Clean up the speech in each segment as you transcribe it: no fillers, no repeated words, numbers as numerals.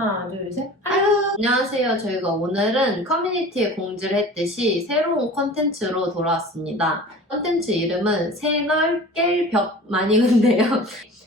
하나, 둘, 셋. 아유, 안녕하세요. 저희가 오늘은 커뮤니티에 공지를 했듯이 새로운 콘텐츠로 돌아왔습니다. 콘텐츠 이름은 새널 깰 벽만이건데요.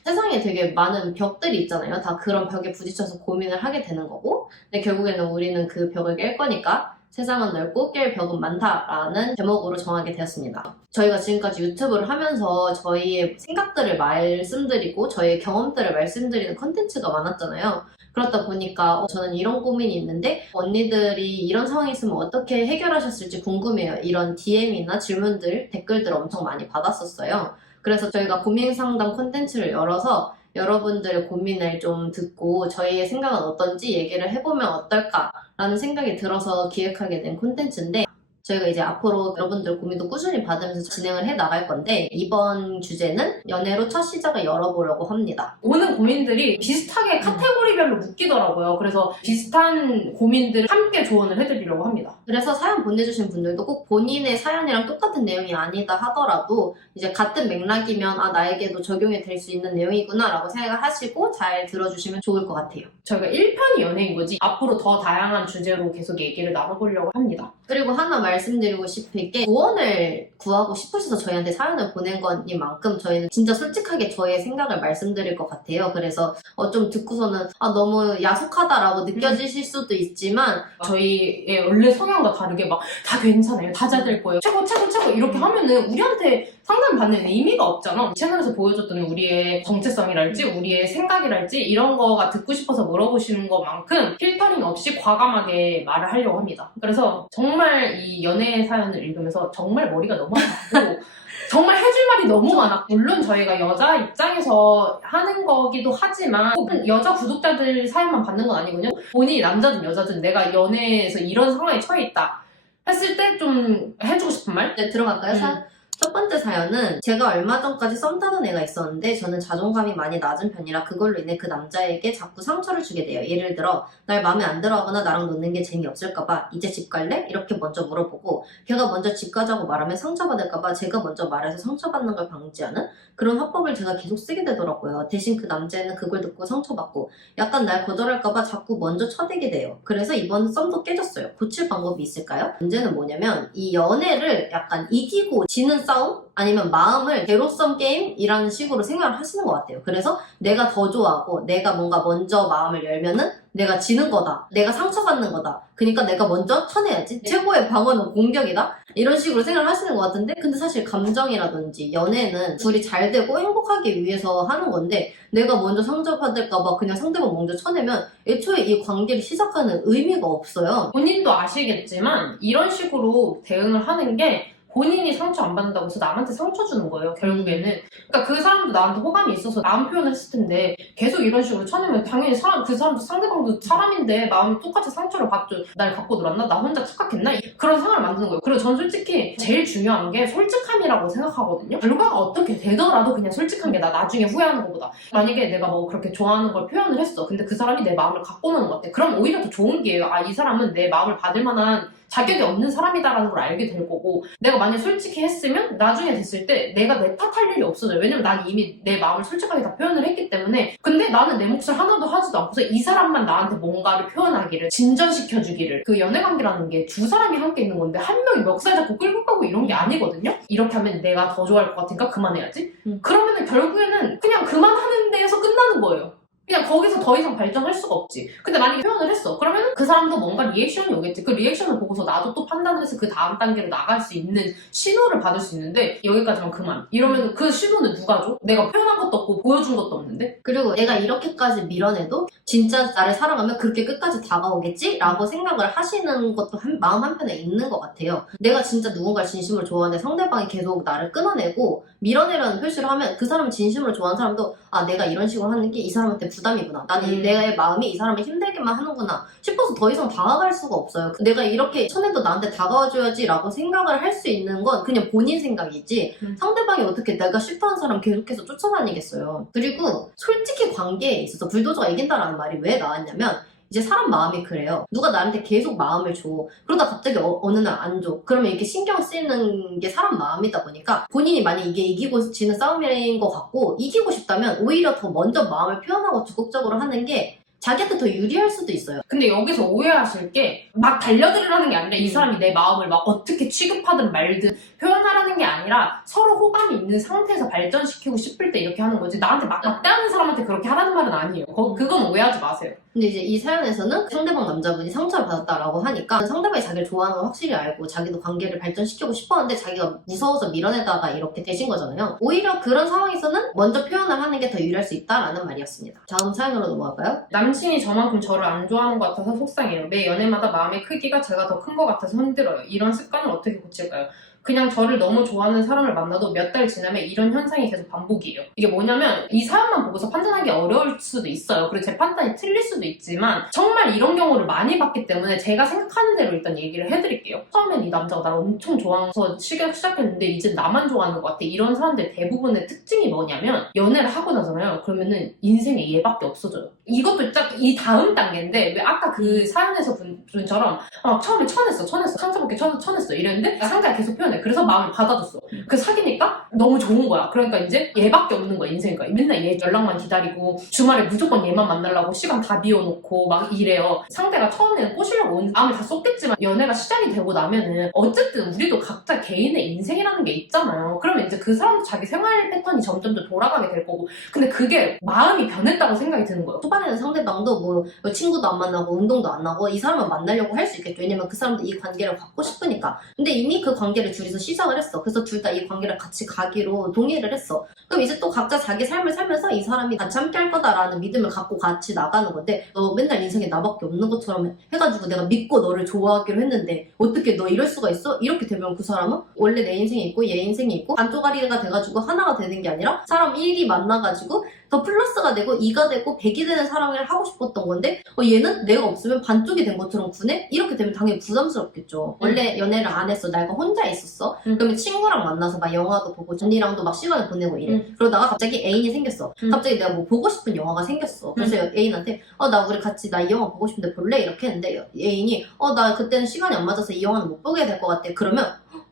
세상에 되게 많은 벽들이 있잖아요. 다 그런 벽에 부딪혀서 고민을 하게 되는 거고, 근데 결국에는 우리는 그 벽을 깰 거니까 세상은 넓고 깰 벽은 많다라는 제목으로 정하게 되었습니다. 저희가 지금까지 유튜브를 하면서 저희의 생각들을 말씀드리고 저희의 경험들을 말씀드리는 콘텐츠가 많았잖아요. 그렇다 보니까 저는 이런 고민이 있는데 언니들이 이런 상황이 있으면 어떻게 해결하셨을지 궁금해요. 이런 DM이나 질문들, 댓글들 엄청 많이 받았었어요. 그래서 저희가 고민 상담 콘텐츠를 열어서 여러분들의 고민을 좀 듣고 저희의 생각은 어떤지 얘기를 해보면 어떨까라는 생각이 들어서 기획하게 된 콘텐츠인데, 저희가 이제 앞으로 여러분들 고민도 꾸준히 받으면서 진행을 해 나갈 건데, 이번 주제는 연애로 첫 시작을 열어보려고 합니다. 오는 고민들이 비슷하게 카테고리별로 묶이더라고요. 그래서 비슷한 고민들을 함께 조언을 해드리려고 합니다. 그래서 사연 보내주신 분들도 꼭 본인의 사연이랑 똑같은 내용이 아니다 하더라도 이제 같은 맥락이면 나에게도 적용이 될 수 있는 내용이구나 라고 생각을 하시고 잘 들어주시면 좋을 것 같아요. 저희가 1편이 연애인 거지 앞으로 더 다양한 주제로 계속 얘기를 나눠보려고 합니다. 그리고 하나 말씀드리고 싶을 게, 조언을 구하고 싶으셔서 저희한테 사연을 보낸 거니만큼 저희는 진짜 솔직하게 저의 생각을 말씀드릴 것 같아요. 그래서 좀 듣고서는 너무 야속하다라고 느껴지실 수도 있지만 저희의 원래 성향과 다르게 막 다 괜찮아요, 다 잘 될 거예요, 최고 최고 최고 이렇게 하면은 우리한테 상담받는 의미가 없잖아. 채널에서 보여줬던 우리의 정체성이랄지 우리의 생각이랄지 이런 거가 듣고 싶어서 물어보시는 것만큼 필터링 없이 과감하게 말을 하려고 합니다. 그래서 정말 이 연애 사연을 읽으면서 정말 머리가 너무 아프고 정말 해줄 말이 너무 많아. 물론 저희가 여자 입장에서 하는 거기도 하지만 꼭 여자 구독자들 사연만 받는 건 아니거든요. 본인이 남자든 여자든 내가 연애에서 이런 상황에 처해 있다 했을 때 좀 해주고 싶은 말? 네, 들어갈까요? 첫 번째 사연은, 제가 얼마 전까지 썸 타던 애가 있었는데 저는 자존감이 많이 낮은 편이라 그걸로 인해 그 남자에게 자꾸 상처를 주게 돼요. 예를 들어 날 마음에 안 들어하거나 나랑 노는 게 재미없을까봐 이제 집 갈래? 이렇게 먼저 물어보고, 걔가 먼저 집 가자고 말하면 상처받을까봐 제가 먼저 말해서 상처받는 걸 방지하는 그런 화법을 제가 계속 쓰게 되더라고요. 대신 그 남자애는 그걸 듣고 상처받고 약간 날 거절할까봐 자꾸 먼저 쳐대게 돼요. 그래서 이번 썸도 깨졌어요. 고칠 방법이 있을까요? 문제는 뭐냐면, 이 연애를 약간 이기고 지는 싸움? 아니면 마음을 제로섬 게임이라는 식으로 생각을 하시는 것 같아요. 그래서 내가 더 좋아하고 내가 뭔가 먼저 마음을 열면은 내가 지는 거다, 내가 상처받는 거다, 그러니까 내가 먼저 쳐내야지, 최고의 방어는 공격이다, 이런 식으로 생각을 하시는 것 같은데, 근데 사실 감정이라든지 연애는 둘이 잘 되고 행복하기 위해서 하는 건데, 내가 먼저 상처받을까봐 그냥 상대방 먼저 쳐내면 애초에 이 관계를 시작하는 의미가 없어요. 본인도 아시겠지만 이런 식으로 대응을 하는 게 본인이 상처 안 받는다고 해서 남한테 상처 주는 거예요, 결국에는. 그러니까 그 사람도 나한테 호감이 있어서 마음 표현을 했을 텐데 계속 이런 식으로 쳐내면 당연히 그 사람도 상대방도 사람인데 마음이 똑같이 상처를 받죠. 날 갖고 놀았나? 나 혼자 착각했나? 그런 상황을 만드는 거예요. 그리고 전 솔직히 제일 중요한 게 솔직함이라고 생각하거든요. 결과가 어떻게 되더라도 그냥 솔직한 게 나 나중에 후회하는 것보다. 만약에 내가 뭐 그렇게 좋아하는 걸 표현을 했어. 근데 그 사람이 내 마음을 갖고 노는 것 같아. 그럼 오히려 더 좋은 게요. 이 사람은 내 마음을 받을 만한 자격이 없는 사람이다라는 걸 알게 될 거고, 내가 만약 솔직히 했으면 나중에 됐을 때 내가 내 탓할 일이 없어져요. 왜냐면 난 이미 내 마음을 솔직하게 다 표현을 했기 때문에. 근데 나는 내 몫을 하나도 하지도 않고서 이 사람만 나한테 뭔가를 표현하기를, 진전시켜주기를. 그 연애관계라는 게 두 사람이 함께 있는 건데 한 명이 멱살 잡고 끌고 가고 이런 게 아니거든요. 이렇게 하면 내가 더 좋아할 것 같으니까 그만해야지. 그러면은 결국에는 그냥 그만하는 데에서 끝나는 거예요. 그냥 거기서 더 이상 발전할 수가 없지. 근데 만약에 표현을 했어. 그러면 그 사람도 뭔가 리액션이 오겠지. 그 리액션을 보고서 나도 또 판단을 해서 그 다음 단계로 나갈 수 있는 신호를 받을 수 있는데, 여기까지만 그만. 이러면 그 신호는 누가 줘? 내가 표현한 것도 없고 보여준 것도 없는데? 그리고 내가 이렇게까지 밀어내도 진짜 나를 사랑하면 그렇게 끝까지 다가오겠지? 라고 생각을 하시는 것도 마음 한편에 있는 것 같아요. 내가 진짜 누군가를 진심으로 좋아하는데 상대방이 계속 나를 끊어내고 밀어내려는 표시를 하면 그 사람을 진심으로 좋아하는 사람도 내가 이런 식으로 하는 게 이 사람한테 부담이구나, 나는 내 마음이 이 사람을 힘들게만 하는구나 싶어서 더 이상 다가갈 수가 없어요. 내가 이렇게 쳐내도 나한테 다가와줘야지 라고 생각을 할 수 있는 건 그냥 본인 생각이지 상대방이 어떻게 내가 싫다는 사람 계속해서 쫓아다니겠어요. 그리고 솔직히 관계에 있어서 불도저가 이긴다라는 말이 왜 나왔냐면, 이제 사람 마음이 그래요. 누가 나한테 계속 마음을 줘. 그러다 갑자기 어느 날 안 줘. 그러면 이렇게 신경 쓰이는 게 사람 마음이다 보니까, 본인이 만약 이게 이기고 지는 싸움인 것 같고 이기고 싶다면 오히려 더 먼저 마음을 표현하고 적극적으로 하는 게 자기한테 더 유리할 수도 있어요. 근데 여기서 오해하실 게 막 달려들으라는 게 아니라 이 사람이 내 마음을 막 어떻게 취급하든 말든 표현하라는 게 아니라 서로 호감이 있는 상태에서 발전시키고 싶을 때 이렇게 하는 거지 나한테 막 맞대하는 사람한테 그렇게 하라는 말은 아니에요. 그건 오해하지 마세요. 근데 이제 이 사연에서는 상대방 남자분이 상처를 받았다라고 하니까 상대방이 자기를 좋아하는 걸 확실히 알고 자기도 관계를 발전시키고 싶었는데 자기가 무서워서 밀어내다가 이렇게 되신 거잖아요. 오히려 그런 상황에서는 먼저 표현을 하는 게 더 유리할 수 있다라는 말이었습니다. 다음 사연으로 넘어갈까요? 남친이 저만큼 저를 안 좋아하는 것 같아서 속상해요. 매 연애마다 마음의 크기가 제가 더 큰 것 같아서 힘들어요. 이런 습관을 어떻게 고칠까요? 그냥 저를 너무 좋아하는 사람을 만나도 몇 달 지나면 이런 현상이 계속 반복이에요. 이게 뭐냐면 이 사연만 보고서 판단하기 어려울 수도 있어요. 그리고 제 판단이 틀릴 수도 있지만 정말 이런 경우를 많이 봤기 때문에 제가 생각하는 대로 일단 얘기를 해드릴게요. 처음엔 이 남자가 나를 엄청 좋아해서 시작했는데 이제 나만 좋아하는 것 같아. 이런 사람들 대부분의 특징이 뭐냐면 연애를 하고 나잖아요. 그러면은 인생에 얘밖에 없어져요. 이것도 딱 이 다음 단계인데 왜 아까 그 사연에서 분처럼 처음에 쳐냈어 상처받게 쳐냈어 이랬는데 상대가 계속 표현해. 그래서 마음을 받아줬어. 그래서 사귀니까 너무 좋은 거야. 그러니까 이제 얘밖에 없는 거야 인생이니까. 맨날 얘 연락만 기다리고 주말에 무조건 얘만 만나려고 시간 다 비워놓고 막 이래요. 상대가 처음에는 꼬시려고 온 마음을 다 쏟겠지만 연애가 시작이 되고 나면은 어쨌든 우리도 각자 개인의 인생이라는 게 있잖아요. 그러면 이제 그 사람도 자기 생활 패턴이 점점 더 돌아가게 될 거고 근데 그게 마음이 변했다고 생각이 드는 거예요. 초반에는 상대방도 뭐 친구도 안 만나고 운동도 안 하고 이 사람을 만나려고 할 수 있겠죠. 왜냐면 그 사람도 이 관계를 갖고 싶으니까. 근데 이미 그 관계를 둘이서 시작을 했어. 그래서 둘 다 이 관계를 같이 가기로 동의를 했어. 그럼 이제 또 각자 자기 삶을 살면서 이 사람이 같이 함께 할 거다라는 믿음을 갖고 같이 나가는 건데 너 맨날 인생에 나밖에 없는 것처럼 해가지고 내가 믿고 너를 좋아하기로 했는데 어떻게 너 이럴 수가 있어? 이렇게 되면 그 사람은 원래 내 인생이 있고 얘 인생이 있고 반쪽아리가 돼가지고 하나가 되는 게 아니라 사람 1이 만나가지고 더 플러스가 되고 2가 되고 100이 되는 사랑을 하고 싶었던 건데 얘는 내가 없으면 반쪽이 된 것처럼 구네? 이렇게 되면 당연히 부담스럽겠죠. 원래 연애를 안 했어. 내가 혼자 있었어. 그러면 친구랑 만나서 막 영화도 보고 언니랑도 막 시간을 보내고 이래. 그러다가 갑자기 애인이 생겼어. 갑자기 내가 뭐 보고 싶은 영화가 생겼어. 그래서 애인한테 나 우리 같이 나 이 영화 보고 싶은데 볼래? 이렇게 했는데 애인이 나 그때는 시간이 안 맞아서 이 영화는 못 보게 될 것 같아. 그러면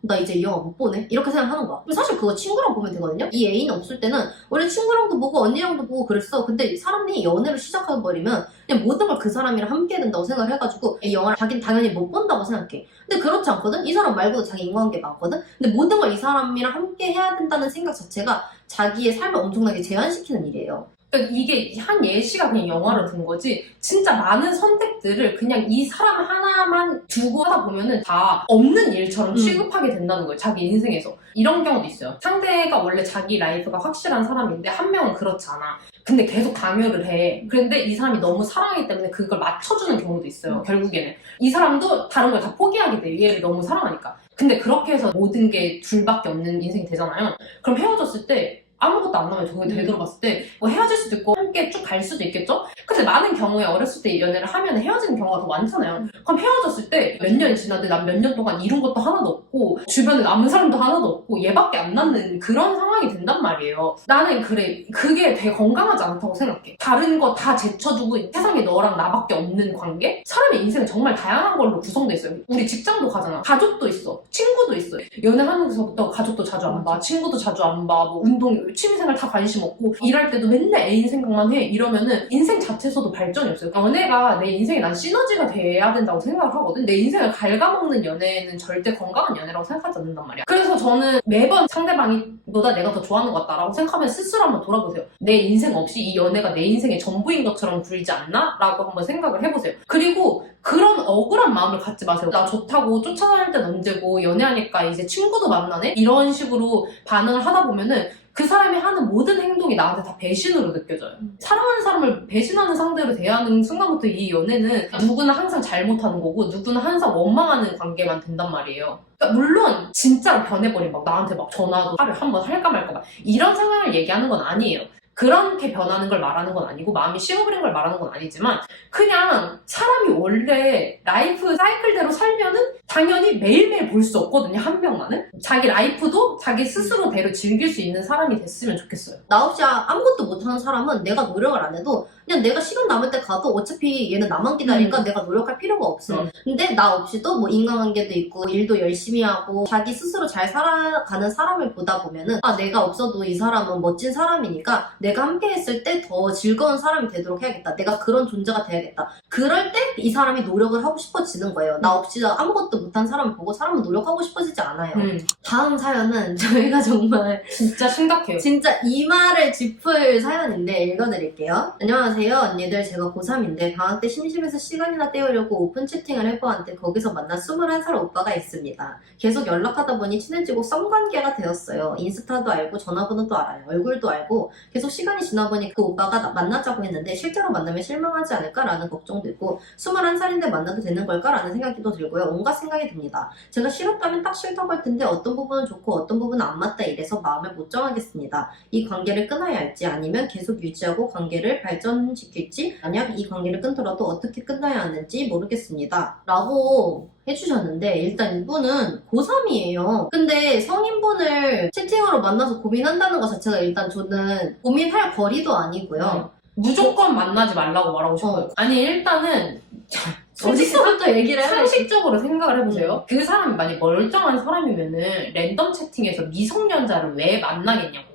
나 이제 이 영화 못 보네? 이렇게 생각하는 거야. 사실 그거 친구랑 보면 되거든요? 이 애인이 없을 때는 원래 친구랑도 보고 언니랑도 보고 그랬어. 근데 사람이 연애를 시작해버리면 그냥 모든 걸 그 사람이랑 함께 해야 된다고 생각을 해가지고 이 영화를 자기는 당연히 못 본다고 생각해. 근데 그렇지 않거든? 이 사람 말고도 자기 인간관계 많거든? 근데 모든 걸 이 사람이랑 함께 해야 된다는 생각 자체가 자기의 삶을 엄청나게 제한시키는 일이에요. 그러니까 이게 한 예시가 그냥 영화로 든 거지 진짜 많은 선택들을 그냥 이 사람 하나만 두고 하다 보면은 다 없는 일처럼 취급하게 된다는 거예요. 자기 인생에서. 이런 경우도 있어요. 상대가 원래 자기 라이프가 확실한 사람인데 한 명은 그렇지 않아. 근데 계속 강요를 해. 그런데 이 사람이 너무 사랑하기 때문에 그걸 맞춰주는 경우도 있어요. 결국에는. 이 사람도 다른 걸 다 포기하게 돼요. 얘를 너무 사랑하니까. 근데 그렇게 해서 모든 게 둘밖에 없는 인생이 되잖아요. 그럼 헤어졌을 때 아무것도 안 나면 저게 되돌아봤을 때 뭐 헤어질 수도 있고 함께 쭉 갈 수도 있겠죠? 근데 많은 경우에 어렸을 때 연애를 하면 헤어지는 경우가 더 많잖아요. 그럼 헤어졌을 때 몇 년이 지났는데 난 몇 년 동안 이룬 것도 하나도 없고 주변에 남은 사람도 하나도 없고 얘밖에 안 남는 그런 상황이 된단 말이에요. 나는 그래 그게 되게 건강하지 않다고 생각해. 다른 거 다 제쳐두고 세상에 너랑 나밖에 없는 관계? 사람의 인생은 정말 다양한 걸로 구성돼 있어요. 우리 직장도 가잖아. 가족도 있어. 친구도 있어. 연애하면서부터 가족도 자주 안 봐. 친구도 자주 안 봐. 뭐 운동 취미생활 다 관심 없고 일할 때도 맨날 애인 생각만 해 이러면은 인생 자체에서도 발전이 없어요. 연애가 내 인생에 난 시너지가 돼야 된다고 생각을 하거든. 내 인생을 갉아먹는 연애는 절대 건강한 연애라고 생각하지 않는단 말이야. 그래서 저는 매번 상대방보다 내가 더 좋아하는 것 같다라고 생각하면 스스로 한번 돌아보세요. 내 인생 없이 이 연애가 내 인생의 전부인 것처럼 굴지 않나? 라고 한번 생각을 해보세요. 그리고 그런 억울한 마음을 갖지 마세요. 나 좋다고 쫓아다닐 땐 언제고 연애하니까 이제 친구도 만나네? 이런 식으로 반응을 하다 보면은 그 사람이 하는 모든 행동이 나한테 다 배신으로 느껴져요. 사랑하는 사람을 배신하는 상대로 대하는 순간부터 이 연애는 누구나 항상 잘못하는 거고 누구나 항상 원망하는 관계만 된단 말이에요. 그러니까 물론 진짜로 변해버린 막 나한테 막 전화도 하루에 한 번 할까 말까 막 이런 상황을 얘기하는 건 아니에요. 그렇게 변하는 걸 말하는 건 아니고 마음이 식어버린 걸 말하는 건 아니지만 그냥 사람이 원래 라이프 사이클대로 살면은 당연히 매일매일 볼 수 없거든요, 한 명만은. 자기 라이프도 자기 스스로대로 즐길 수 있는 사람이 됐으면 좋겠어요. 나 없이 아무것도 못하는 사람은 내가 노력을 안 해도 그냥 내가 시간 남을 때 가도 어차피 얘는 나만 기다리니까 내가 노력할 필요가 없어. 근데 나 없이도 뭐 인간관계도 있고 일도 열심히 하고 자기 스스로 잘 살아가는 사람을 보다 보면은 아 내가 없어도 이 사람은 멋진 사람이니까 내가 함께 했을 때 더 즐거운 사람이 되도록 해야겠다. 내가 그런 존재가 돼야겠다. 그럴 때 이 사람이 노력을 하고 싶어지는 거예요. 나 없이 아무것도 못한 사람을 보고 사람은 노력하고 싶어지지 않아요. 다음 사연은 저희가 정말 진짜 심각해요. 진짜 이마를 짚을 사연인데 읽어드릴게요. 안녕하세요 언니들, 제가 고3인데 방학 때 심심해서 시간이나 때우려고 오픈 채팅을 해보았는데 거기서 만난 21살 오빠가 있습니다. 계속 연락하다 보니 친해지고 썸관계가 되었어요. 인스타도 알고 전화번호도 알아요. 얼굴도 알고 계속 시간이 지나 보니 그 오빠가 만나자고 했는데 실제로 만나면 실망하지 않을까라는 걱정도 있고 21살인데 만나도 되는 걸까라는 생각도 들고요. 온갖 생각이 듭니다. 제가 싫었다면 딱 싫다고 할 텐데 어떤 부분은 좋고 어떤 부분은 안 맞다 이래서 마음을 못 정하겠습니다. 이 관계를 끊어야 할지 아니면 계속 유지하고 관계를 발전시킬지 만약 이 관계를 끊더라도 어떻게 끝나야 하는지 모르겠습니다. 라고 해주셨는데 일단 이분은 고3이에요. 근데 성인분을 채팅으로 만나서 고민한다는 것 자체가 일단 저는 고민할 거리도 아니고요. 무조건 만나지 말라고 말하고 싶어요. 아니 일단은 어디서부터 얘기를 해야 될지. 상식적으로 생각을 해보세요. 그 사람이 만약 멀쩡한 사람이면은 랜덤 채팅에서 미성년자를 왜 만나겠냐고.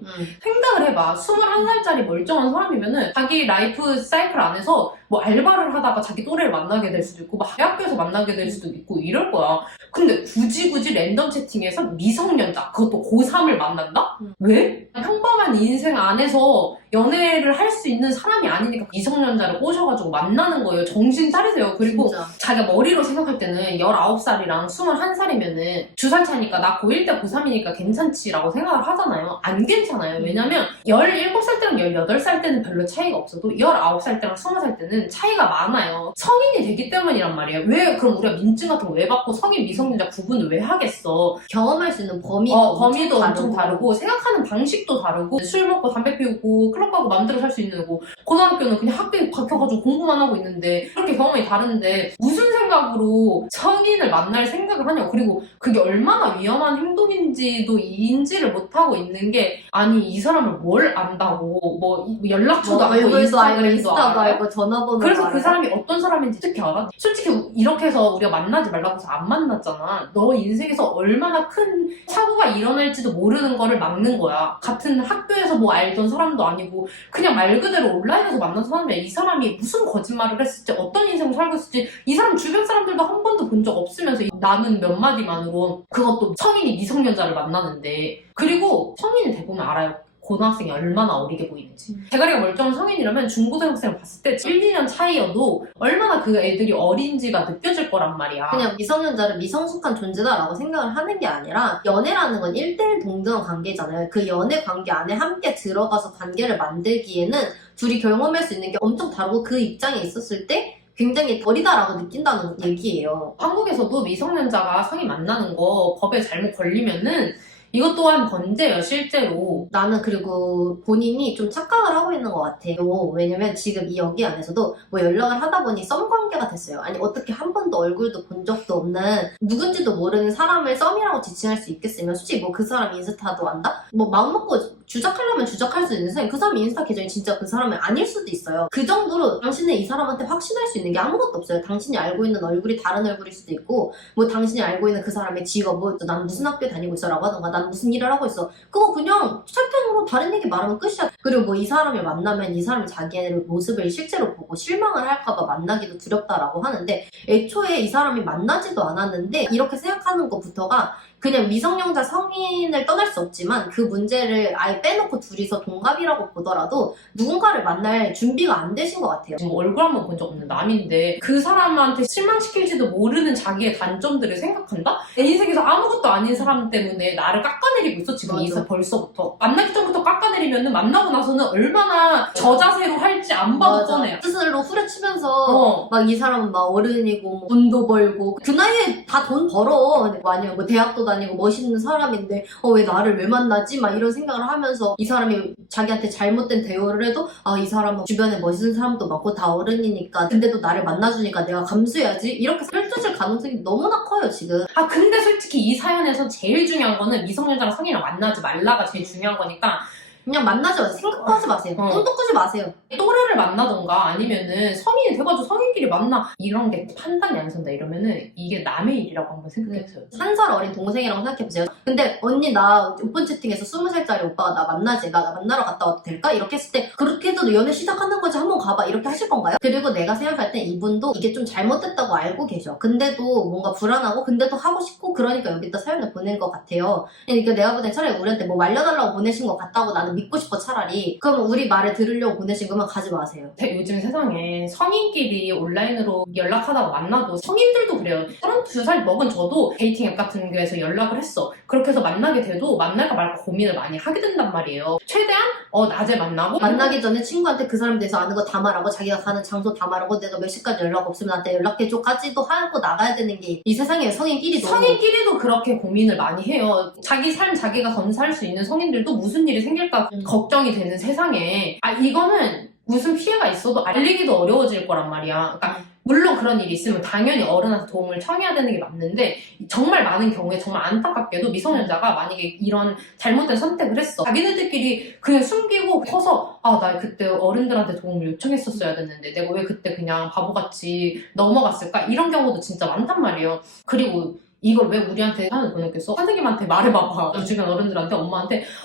생각을 해봐. 21살짜리 멀쩡한 사람이면은 자기 라이프 사이클 안에서 뭐 알바를 하다가 자기 또래를 만나게 될 수도 있고 막 대학교에서 만나게 될 수도 있고 이럴 거야. 근데 굳이 랜덤 채팅에서 미성년자, 그것도 고3을 만난다? 왜? 평범한 인생 안에서 연애를 할 수 있는 사람이 아니니까 미성년자를 꼬셔가지고 만나는 거예요. 정신 차리세요. 그리고 진짜. 자기가 머리로 생각할 때는 19살이랑 21살이면은 2살 차니까 나 고1 때 고3이니까 괜찮지라고 생각을 하잖아요. 안 괜찮아요. 왜냐면 17살 때랑 18살 때는 별로 차이가 없어도 19살 때랑 20살 때는 차이가 많아요. 성인이 되기 때문이란 말이에요. 왜 그럼 우리가 민증 같은 거 왜 받고 성인 미성년자 구분을 왜 하겠어? 경험할 수 있는 범위도 엄청 다르고 생각하는 방식도 다르고 술 먹고 담배 피우고 클럽 가고 마음대로 살 수 있는 거고 고등학교는 그냥 학교에 박혀가지고 공부만 하고 있는데 그렇게 경험이 다른데 무슨 생각으로 성인을 만날 생각을 하냐고. 그리고 그게 얼마나 위험한 행동인지도 인지를 못하고 있는 게 아니 이 사람을 뭘 안다고 뭐 연락처도 알고 얼굴도 알고 인스타그램도 인스타도 알아요? 알고 전화번호도 그래서 알아요? 그 사람이 어떤 사람인지 어떻게 알아? 솔직히 이렇게 해서 우리가 만나지 말라고 해서 안 만났잖아. 너 인생에서 얼마나 큰 사고가 일어날지도 모르는 거를 막는 거야. 같은 학교에서 뭐 알던 사람도 아니고 그냥 말 그대로 온라인에서 만난 사람이야. 이 사람이 무슨 거짓말을 했을지 어떤 인생을 살고 있을지 이 사람 주변 사람들도 한 번도 본 적 없으면서 나는 몇 마디만으로 그것도 성인이 미성년자를 만나는데 그리고 성인이 돼보면 알아요. 고등학생이 얼마나 어리게 보이는지. 대가리가 멀쩡한 성인이라면 중고등학생을 봤을 때 1, 2년 차이여도 얼마나 그 애들이 어린지가 느껴질 거란 말이야. 그냥 미성년자를 미성숙한 존재다라고 생각을 하는 게 아니라 연애라는 건 1대1 동등한 관계잖아요. 그 연애 관계 안에 함께 들어가서 관계를 만들기에는 둘이 경험할 수 있는 게 엄청 다르고 그 입장에 있었을 때 굉장히 어리다라고 느낀다는 얘기예요. 한국에서도 미성년자가 성인 만나는 거 법에 잘못 걸리면은 이것 또한 범죄예요, 실제로. 나는 그리고 본인이 좀 착각을 하고 있는 것 같아요. 왜냐면 지금 이 여기 안에서도 뭐 연락을 하다 보니 썸 관계가 됐어요. 아니 어떻게 한 번도 얼굴도 본 적도 없는 누군지도 모르는 사람을 썸이라고 지칭할 수 있겠으면 솔직히 뭐 그 사람 인스타도 안다? 뭐 마음먹고 주작하려면 주작할 수 있는 사람 그 사람 인스타 계정이 진짜 그 사람이 아닐 수도 있어요. 그 정도로 당신은 이 사람한테 확신할 수 있는 게 아무것도 없어요. 당신이 알고 있는 얼굴이 다른 얼굴일 수도 있고 뭐 당신이 알고 있는 그 사람의 직업 뭐 난 무슨 학교에 다니고 있어라고 하던가 난 무슨 일을 하고 있어. 그거 그냥 채팅으로 다른 얘기 말하면 끝이야. 그리고 뭐 이 사람을 만나면 이 사람이 자기의 모습을 실제로 보고 실망을 할까봐 만나기도 두렵다라고 하는데 애초에 이 사람이 만나지도 않았는데 이렇게 생각하는 것부터가 그냥 미성년자 성인을 떠날 수 없지만 그 문제를 아예 빼놓고 둘이서 동갑이라고 보더라도 누군가를 만날 준비가 안 되신 것 같아요. 지금 얼굴 한 번 본 적 없는 남인데 그 사람한테 실망시킬지도 모르는 자기의 단점들을 생각한다? 내 인생에서 아무것도 아닌 사람 때문에 나를 깎아내리고 있어 지금 맞아. 벌써부터. 만나기 전부터 깎아내리면은 만나고 나서는 얼마나 저자세로 할지 안 봐도 맞아. 뻔해요. 스스로 후려치면서 막 이 사람은 막 어른이고 뭐 돈도 벌고 그 나이에 다 돈 벌어. 근데 뭐 아니면 뭐 대학도 다니고 멋있는 사람인데 왜 나를 왜 만나지? 막 이런 생각을 하면서 이 사람이 자기한테 잘못된 대우를 해도 이 사람은 주변에 멋있는 사람도 많고 다 어른이니까 근데도 나를 만나주니까 내가 감수해야지 이렇게 펼쳐질 가능성이 너무나 커요 지금. 근데 솔직히 이 사연에서 제일 중요한 거는 미성년자랑 성인이랑 만나지 말라가 제일 중요한 거니까 그냥 만나지 마세요. 생각도 하지 마세요. 꿈도 꾸지 마세요. 또래를 만나던가 아니면은 성인이 돼가지고 성인끼리 만나 이런 게 판단이 안 선다 이러면은 이게 남의 일이라고 한번 생각해보세요. 1살 어린 동생이라고 생각해보세요. 근데 언니 나 오픈 채팅에서 20살짜리 오빠가 나 만나지? 나 만나러 갔다 와도 될까? 이렇게 했을 때 그렇게 해도 연애 시작하는 거지 한번 가봐 이렇게 하실 건가요? 그리고 내가 생각할 때 이분도 이게 좀 잘못됐다고 알고 계셔. 근데도 뭔가 불안하고 근데도 하고 싶고 그러니까 여기다 사연을 보낸 것 같아요. 그러니까 내가 볼 땐 차라리 우리한테 뭐 말려달라고 보내신 것 같다고 나는 믿고 싶어 차라리. 그럼 우리 말을 들으려고 보내신 거면 가지 마세요. 요즘 세상에 성인끼리 온라인으로 연락하다가 만나도 성인들도 그래요. 32살 먹은 저도 데이팅 앱 같은 데에서 연락을 했어. 그렇게 해서 만나게 돼도 만날까 말까 고민을 많이 하게 된단 말이에요. 최대한 낮에 만나고 만나기 전에 친구한테 그 사람 대해서 아는 거 다 말하고 자기가 가는 장소 다 말하고 내가 몇 시까지 연락 없으면 나한테 연락해줘까지도 하고 나가야 되는 게 이 세상에 성인끼리도 그렇게 고민을 많이 해요. 자기 삶 자기가 건사할 수 있는 성인들도 무슨 일이 생길까 걱정이 되는 세상에 이거는 무슨 피해가 있어도 알리기도 어려워질 거란 말이야. 그러니까 물론 그런 일이 있으면 당연히 어른한테 도움을 청해야 되는 게 맞는데 정말 많은 경우에 정말 안타깝게도 미성년자가 만약에 이런 잘못된 선택을 했어. 자기네들끼리 그냥 숨기고 커서 나 그때 어른들한테 도움을 요청했었어야 됐는데 내가 왜 그때 그냥 바보같이 넘어갔을까? 이런 경우도 진짜 많단 말이에요. 그리고 이걸 왜 우리한테 사연을 보냈겠어? 선생님한테 말해봐봐. 주변 어른들한테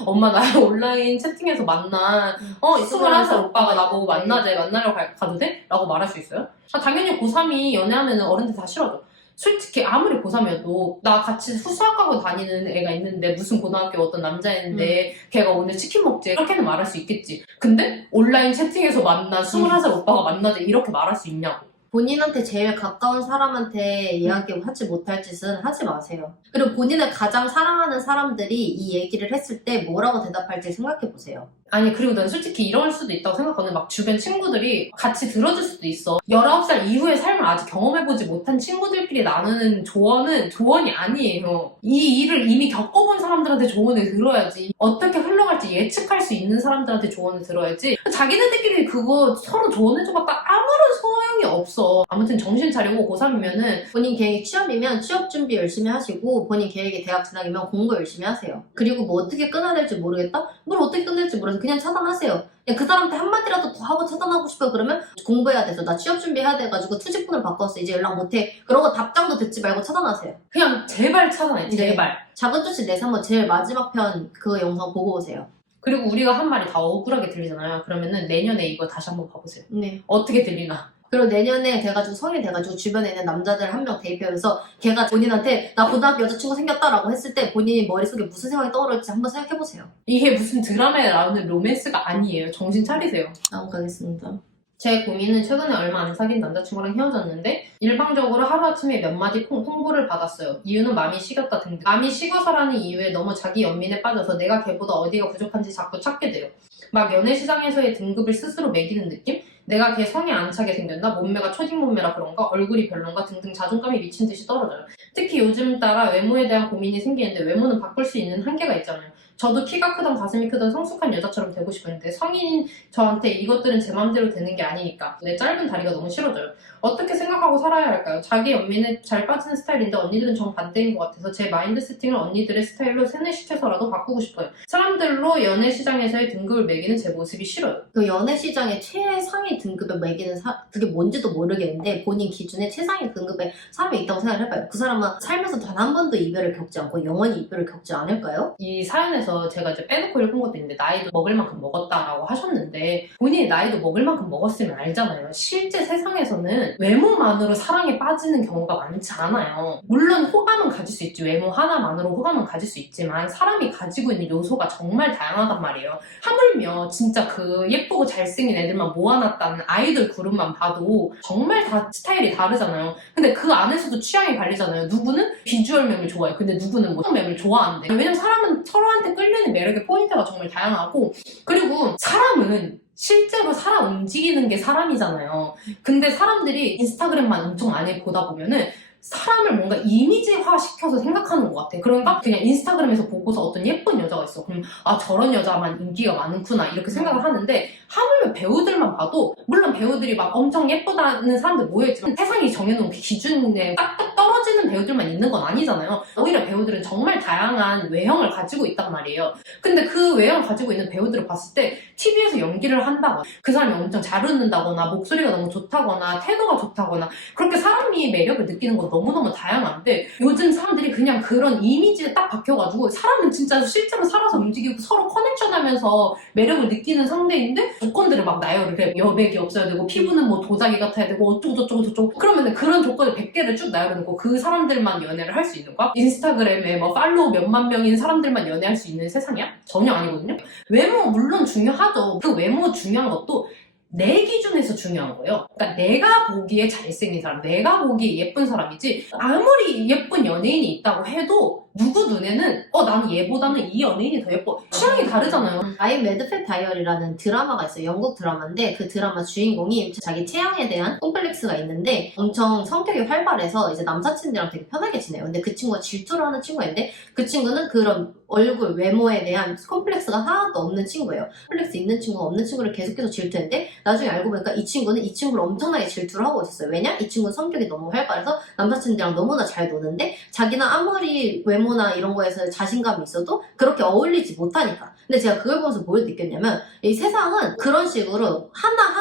엄마 나 온라인 채팅에서 만난 21살 오빠가 나보고 만나러 가도 돼? 라고 말할 수 있어요? 당연히 고3이 연애하면 어른들 다 싫어져. 솔직히 아무리 고3이어도 나 같이 수학하고 다니는 애가 있는데 무슨 고등학교 어떤 남자애인데 걔가 오늘 치킨 먹지 이렇게는 말할 수 있겠지. 근데 온라인 채팅에서 만난 21살 오빠가 만나지 이렇게 말할 수 있냐고. 본인한테 제일 가까운 사람한테 이야기하지 못할 짓은 하지 마세요. 그리고 본인을 가장 사랑하는 사람들이 이 얘기를 했을 때 뭐라고 대답할지 생각해보세요. 아니 그리고 난 솔직히 이럴 수도 있다고 생각하는 막 주변 친구들이 같이 들어줄 수도 있어. 19살 이후의 삶을 아직 경험해보지 못한 친구들끼리 나누는 조언은 조언이 아니에요. 이 일을 이미 겪어본 사람들한테 조언을 들어야지. 어떻게 흘러갈지 예측할 수 있는 사람들한테 조언을 들어야지. 자기네들끼리 그거 서로 조언해줘봤다 아무런 소용이 없어. 아무튼 정신 차리고 고3이면은 본인 계획이 취업이면 취업 준비 열심히 하시고 본인 계획이 대학 진학이면 공부 열심히 하세요. 그리고 뭐 어떻게 끊어야 될지 모르겠다? 뭘 어떻게 끝낼지 모르겠어. 그냥 차단하세요. 그냥 그 사람한테 한마디라도 더 하고 차단하고 싶어요. 그러면 공부해야 돼서 나 취업 준비해야 돼가지고 투지폰을 바꿨어. 이제 연락 못해. 그러고 답장도 듣지 말고 차단하세요. 그냥 제발 차단해. 제발. 작은 조치 내서 한번 제일 마지막 편 그 영상 보고 오세요. 그리고 우리가 한 말이 다 억울하게 들리잖아요. 그러면은 내년에 이거 다시 한번 봐보세요. 네. 어떻게 들리나. 그리고 내년에 돼가지고 성인 돼가지고 주변에 있는 남자들 한 명 대입하면서 걔가 본인한테 나 고등학교 여자친구 생겼다라고 했을 때 본인이 머릿속에 무슨 생각이 떠오를지 한번 생각해보세요. 이게 무슨 드라마에 나오는 로맨스가 아니에요. 정신 차리세요. 다음 가겠습니다. 제 고민은 최근에 얼마 안 사귄 남자친구랑 헤어졌는데 일방적으로 하루아침에 몇 마디 통보를 받았어요. 이유는 마음이 식었다 등등. 마음이 식어서라는 이유에 너무 자기 연민에 빠져서 내가 걔보다 어디가 부족한지 자꾸 찾게 돼요. 막 연애시장에서의 등급을 스스로 매기는 느낌? 내가 걔 성에 안 차게 생겼나? 몸매가 초딩 몸매라 그런가? 얼굴이 별론가? 등등 자존감이 미친 듯이 떨어져요. 특히 요즘 따라 외모에 대한 고민이 생기는데 외모는 바꿀 수 있는 한계가 있잖아요. 저도 키가 크던 가슴이 크던 성숙한 여자처럼 되고 싶은데 성인인 저한테 이것들은 제 맘대로 되는 게 아니니까 내 짧은 다리가 너무 싫어져요. 어떻게 생각하고 살아야 할까요? 자기 연민에 잘 빠지는 스타일인데 언니들은 정반대인 것 같아서 제 마인드 세팅을 언니들의 스타일로 세뇌시켜서라도 바꾸고 싶어요. 사람들로 연애 시장에서의 등급을 매기는 제 모습이 싫어요. 그 연애 시장의 최상위 등급에 매기는 그게 뭔지도 모르겠는데 본인 기준에 최상위 등급에 사람이 있다고 생각을 해봐요. 그 사람은 살면서 단 한 번도 이별을 겪지 않고 영원히 이별을 겪지 않을까요? 이 사연에서 제가 이제 빼놓고 읽은 것도 있는데 나이도 먹을 만큼 먹었다라고 하셨는데 본인이 나이도 먹을 만큼 먹었으면 알잖아요. 실제 세상에서는 외모만으로 사랑에 빠지는 경우가 많지 않아요. 물론 호감은 가질 수 있지. 외모 하나만으로 호감은 가질 수 있지만 사람이 가지고 있는 요소가 정말 다양하단 말이에요. 하물며 진짜 그 예쁘고 잘생긴 애들만 모아놨다는 아이돌 그룹만 봐도 정말 다 스타일이 다르잖아요. 근데 그 안에서도 취향이 갈리잖아요. 누구는 비주얼 mem을 좋아해. 근데 누구는 뭐 mem을 좋아하는데. 왜냐면 사람은 서로한테 끌리는 매력의 포인트가 정말 다양하고 그리고 사람은 실제로 살아 움직이는 게 사람이잖아요. 근데 사람들이 인스타그램만 엄청 많이 보다 보면은 사람을 뭔가 이미지화 시켜서 생각하는 것 같아. 그러니까 그냥 인스타그램에서 보고서 어떤 예쁜 여자가 있어. 그럼 아 저런 여자만 인기가 많구나 이렇게 생각을 하는데 하물며 배우들만 봐도 물론 배우들이 막 엄청 예쁘다는 사람들 모여있지만 세상이 정해놓은 그 기준에 딱딱 떨어지는 배우들만 있는 건 아니잖아요. 오히려 배우들은 정말 다양한 외형을 가지고 있단 말이에요. 근데 그 외형을 가지고 있는 배우들을 봤을 때 TV에서 연기를 한다거나 그 사람이 엄청 잘 웃는다거나 목소리가 너무 좋다거나 태도가 좋다거나 그렇게 사람이 매력을 느끼는 건 너무너무 다양한데 요즘 사람들이 그냥 그런 이미지에 딱 박혀가지고 사람은 진짜 실제로 살아서 움직이고 서로 커넥션하면서 매력을 느끼는 상대인데 조건들을 막 나열을 해. 여백이 없어야 되고 피부는 뭐 도자기 같아야 되고 어쩌고 그러면 그런 조건을 100개를 쭉 나열해 놓고 그 사람들만 연애를 할 수 있는 거야? 인스타그램에 뭐 팔로우 몇만 명인 사람들만 연애할 수 있는 세상이야? 전혀 아니거든요. 외모 물론 중요하죠. 그 외모 중요한 것도 내 기준에서 중요한 거예요. 그러니까 내가 보기에 잘생긴 사람, 내가 보기에 예쁜 사람이지 아무리 예쁜 연예인이 있다고 해도 누구 눈에는 나는 얘보다는 이 연예인이 더 예뻐. 취향이 다르잖아요. 아이 매드팻 다이어리라는 드라마가 있어요. 영국 드라마인데 그 드라마 주인공이 자기 체형에 대한 콤플렉스가 있는데 엄청 성격이 활발해서 이제 남사친들이랑 되게 편하게 지내요. 근데 그 친구가 질투를 하는 친구가 있는데 그 친구는 그런 얼굴, 외모에 대한 콤플렉스가 하나도 없는 친구예요. 콤플렉스 있는 친구가 없는 친구를 계속해서 질투했는데 나중에 알고 보니까 이 친구는 이 친구를 엄청나게 질투를 하고 있었어요. 왜냐? 이 친구는 성격이 너무 활발해서 남사친들이랑 너무나 잘 노는데 자기는 아무리 외모나 이런 거에서 자신감이 있어도 그렇게 어울리지 못하니까. 근데 제가 그걸 보면서 뭘 느꼈냐면 이 세상은 그런 식으로 하나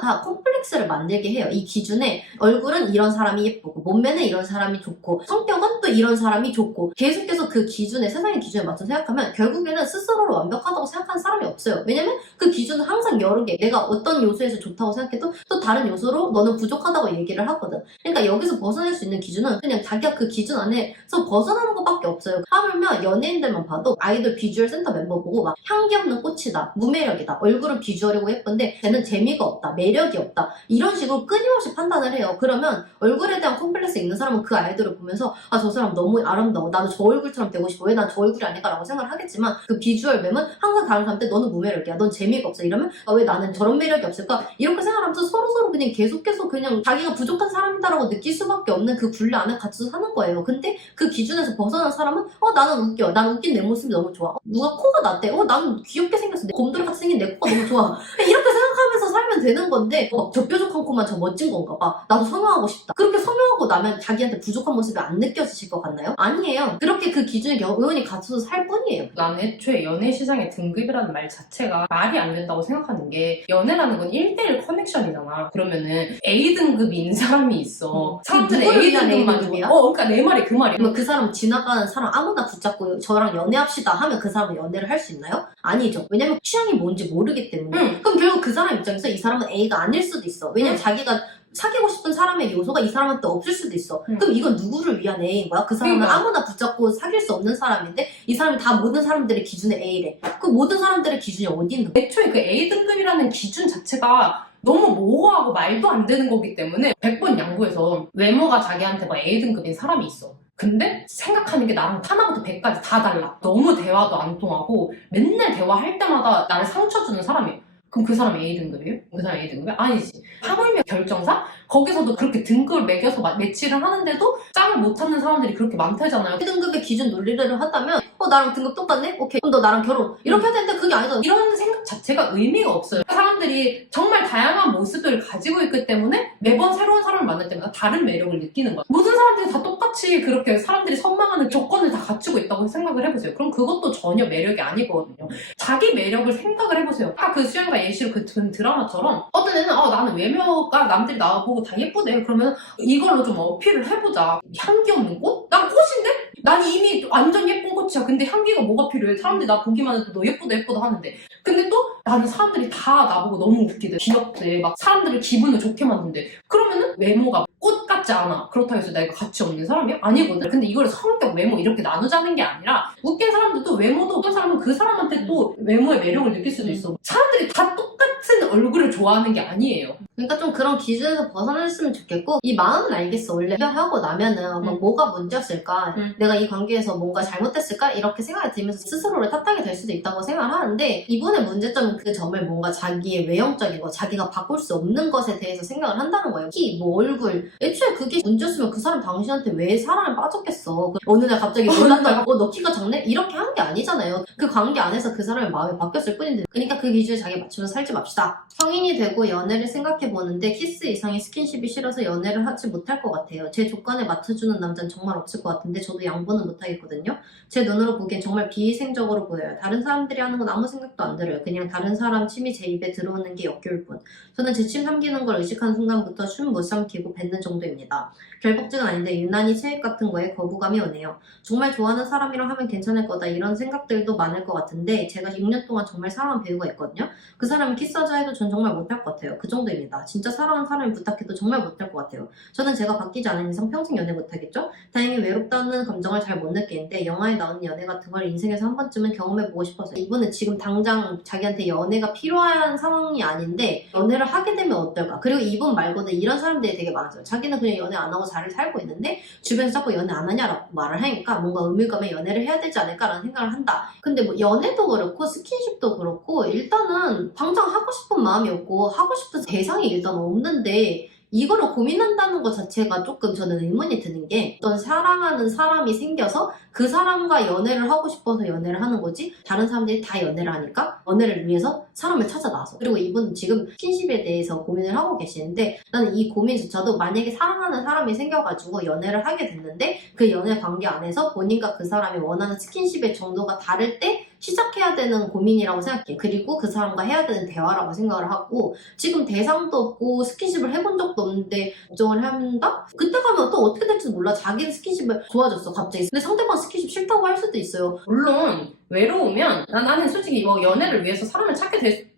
다 콤플렉스를 만들게 해요. 이 기준에 얼굴은 이런 사람이 예쁘고 몸매는 이런 사람이 좋고 성격은 또 이런 사람이 좋고 계속해서 그 기준에 세상의 기준에 맞춰 생각하면 결국에는 스스로를 완벽하다고 생각하는 사람이 없어요. 왜냐면 그 기준은 항상 여러 개 내가 어떤 요소에서 좋다고 생각해도 또 다른 요소로 너는 부족하다고 얘기를 하거든. 그러니까 여기서 벗어날 수 있는 기준은 그냥 자기가 그 기준 안에서 벗어나는 것밖에 없어요. 하물며 연예인들만 봐도 아이돌 비주얼 센터 멤버 보고 막 향기 없는 꽃이다, 무매력이다, 얼굴은 비주얼이고 예쁜데 쟤는 재미가 없다, 매력이 없다 이런 식으로 끊임없이 판단을 해요. 그러면 얼굴에 대한 콤플렉스 있는 사람은 그 아이돌을 보면서 아 저 사람 너무 아름다워, 나도 저 얼굴처럼 되고 싶어, 왜 난 저 얼굴이 아닐까라고 생각을 하겠지만 그 비주얼 맴은 항상 다른 사람한테 너는 무매력이야, 넌 재미가 없어 이러면 아, 왜 나는 저런 매력이 없을까 이렇게 생각하면서 서로 그냥 계속해서 그냥 자기가 부족한 사람이다라고 느낄 수밖에 없는 그 굴레 안에 갇혀서 사는 거예요. 근데 그 기준에서 벗어난 사람은 나는 웃겨, 난 웃긴 내 모습이 너무 좋아, 누가 코가 낮대, 나는 귀엽게 생겼어, 곰돌이 같이 생긴 내 코가 너무 좋아 이렇게 생각하면서 살면 되는 건데 저 뾰족한 코만 저 멋진 건가 봐, 나도 성형하고 싶다. 그렇게 성형하고 나면 자기한테 부족한 모습이 안 느껴지실 것 같나요? 아니에요. 그렇게 그 기준에 의원이 갇혀서 살 뿐이에요. 나는 애초에 연애 시장의 등급이라는 말 자체가 말이 안 된다고 생각하는 게 연애라는 건 1대1 커넥션이잖아. 그러면은 A등급인 사람이 있어. 사람들은 누구를 위한 A등급만 A등급이야? 그러니까 내 말이 그 말이야. 그러면 그 사람 지나가는 사람 아무나 붙잡고 저랑 연애합시다 하면 그 사람은 연애를 할 수 있나요? 아니죠. 왜냐면 취향이 뭔지 모르기 때문에. 그럼 결국 그 사람 입장에서 이 사람은 A가 아닐 수도 있어. 왜냐면 자기가 사귀고 싶은 사람의 요소가 이 사람한테 없을 수도 있어. 그럼 이건 누구를 위한 A인 거야? 그 사람은 그러니까. 아무나 붙잡고 사귈 수 없는 사람인데 이 사람이 다 모든 사람들의 기준에 A래. 그 모든 사람들의 기준이 어디 있는 거야? 애초에 그 A등급이라는 기준 자체가 너무 모호하고 말도 안 되는 거기 때문에 100번 양보해서 외모가 자기한테 막 A등급인 사람이 있어. 근데 생각하는 게 나랑 하나부터 100까지 다 달라. 너무 대화도 안 통하고 맨날 대화할 때마다 나를 상처 주는 사람이야. 그럼 그 사람이 A등급이에요? 그 사람이 A등급이야? 아니지. 하물며 결정사? 거기서도 그렇게 등급을 매겨서 매치를 하는데도 짝을 못 찾는 사람들이 그렇게 많다잖아요. 등급의 기준 논리를 하다면 나랑 등급 똑같네? 오케이. 그럼 너 나랑 결혼. 이렇게 해야 되는데 그게 아니잖아. 이런 생각 자체가 의미가 없어요. 사람들이 정말 다양한 모습을 가지고 있기 때문에 매번 새로운 사람을 만날 때마다 다른 매력을 느끼는 거야. 모든 사람들이 다 똑같이 그렇게 사람들이 선망하는 조건을 다 갖추고 있다고 생각을 해보세요. 그럼 그것도 전혀 매력이 아니거든요. 자기 매력을 생각을 해보세요. 아까 그 수연과 예시로 그 드라마처럼 어떤 애는 나는 외모가 남들이 나보고 다 예쁘대. 그러면 이걸로 좀 어필을 해보자. 향기 없는 꽃? 난 꽃인데? 난 이미 완전 예쁜 꽃이야. 근데 향기가 뭐가 필요해? 사람들이 나 보기만 해도 너 예쁘다 하는데. 근데 또 나는 사람들이 다 나보고 너무 웃기대, 귀엽대, 막 사람들을 기분을 좋게 만든대. 그러면은 외모가 꽃 같지 않아. 그렇다고 해서 내가 가치 없는 사람이야? 아니거든. 근데 이걸 성격, 외모 이렇게 나누자는 게 아니라 웃긴 사람들도 외모도 어떤 사람은 그 사람한테 또 외모의 매력을 느낄 수도 있어. 사람들이 다 똑같은 얼굴을 좋아하는 게 아니에요. 그러니까 좀 그런 기준에서 벗어났으면 좋겠고, 이 마음은 알겠어. 원래 하고 나면은 막 뭐가 문제였을까? 내가 이 관계에서 뭔가 잘못했을까? 이렇게 생각이 들면서 스스로를 탓하게 될 수도 있다고 생각을 하는데, 이분의 문제점은 그 점을 뭔가 자기의 외형적인 거, 자기가 바꿀 수 없는 것에 대해서 생각을 한다는 거예요. 키, 뭐 얼굴. 애초에 그게 문제였으면 그 사람 당신한테 왜 사랑을 빠졌겠어? 어느 날 갑자기 놀랐다가 너 키가 작네? 이렇게 한 게 아니잖아요. 그 관계 안에서 그 사람의 마음이 바뀌었을 뿐인데, 그러니까 그 기준에 자기 맞추면서 살지 맙시다. 성인이 되고 연애를 생각해보는데 키스 이상의 스킨십이 싫어서 연애를 하지 못할 것 같아요. 제 조건에 맞춰주는 남자는 정말 없을 것 같은데 저도 양보는 못하겠거든요. 제 눈으로 보기엔 정말 비위생적으로 보여요. 다른 사람들이 하는 건 아무 생각도 안 들어요. 그냥 다른 사람 침이 제 입에 들어오는 게 역겨울 뿐. 저는 제 침 삼키는 걸 의식한 순간부터 춤 못 삼키고 뱉는 정도입니다. 결복증은 아닌데 유난히 체액 같은 거에 거부감이 오네요. 정말 좋아하는 사람이랑 하면 괜찮을 거다 이런 생각들도 많을 것 같은데 제가 6년 동안 정말 사랑한 배우가 있거든요. 그 사람이 키스하자 해도 전 정말 못할 것 같아요. 그 정도입니다. 진짜 사랑하는 사람이 부탁해도 정말 못할 것 같아요. 저는 제가 바뀌지 않은 이상 평생 연애 못하겠죠? 다행히 외롭다는 감정을 잘 못 느끼는데 영화에 나오는 연애 같은 걸 인생에서 한 번쯤은 경험해보고 싶어서 이분은 지금 당장 자기한테 연애가 필요한 상황이 아닌데 연애를 하게 되면 어떨까? 그리고 이분 말고도 이런 사람들이 되게 많아요. 자기는 그냥 연애 안 하고 잘 살고 있는데 주변에서 자꾸 연애 안 하냐라고 말을 하니까 뭔가 의무감에 연애를 해야 되지 않을까라는 생각을 한다. 근데 뭐 연애도 그렇고 스킨십도 그렇고 일단은 당장 하고 싶은 마음이 없고 하고 싶은 대상이 일단 없는데 이거를 고민한다는 것 자체가 조금 저는 의문이 드는 게 어떤 사랑하는 사람이 생겨서 그 사람과 연애를 하고 싶어서 연애를 하는 거지 다른 사람들이 다 연애를 하니까 연애를 위해서 사람을 찾아 나서 그리고 이분은 지금 스킨십에 대해서 고민을 하고 계시는데 나는 이 고민조차도 만약에 사랑하는 사람이 생겨가지고 연애를 하게 됐는데 그 연애 관계 안에서 본인과 그 사람이 원하는 스킨십의 정도가 다를 때 시작해야 되는 고민이라고 생각해. 그리고 그 사람과 해야 되는 대화라고 생각을 하고 지금 대상도 없고 스킨십을 해본 적도 없는데 걱정을 한다? 그때 가면 또 어떻게 될지 몰라. 자기는 스킨십을 좋아졌어 갑자기. 근데 상대방 스킨십 싫다고 할 수도 있어요. 물론 외로우면 나는 솔직히 뭐 연애를 위해서 사람을 찾게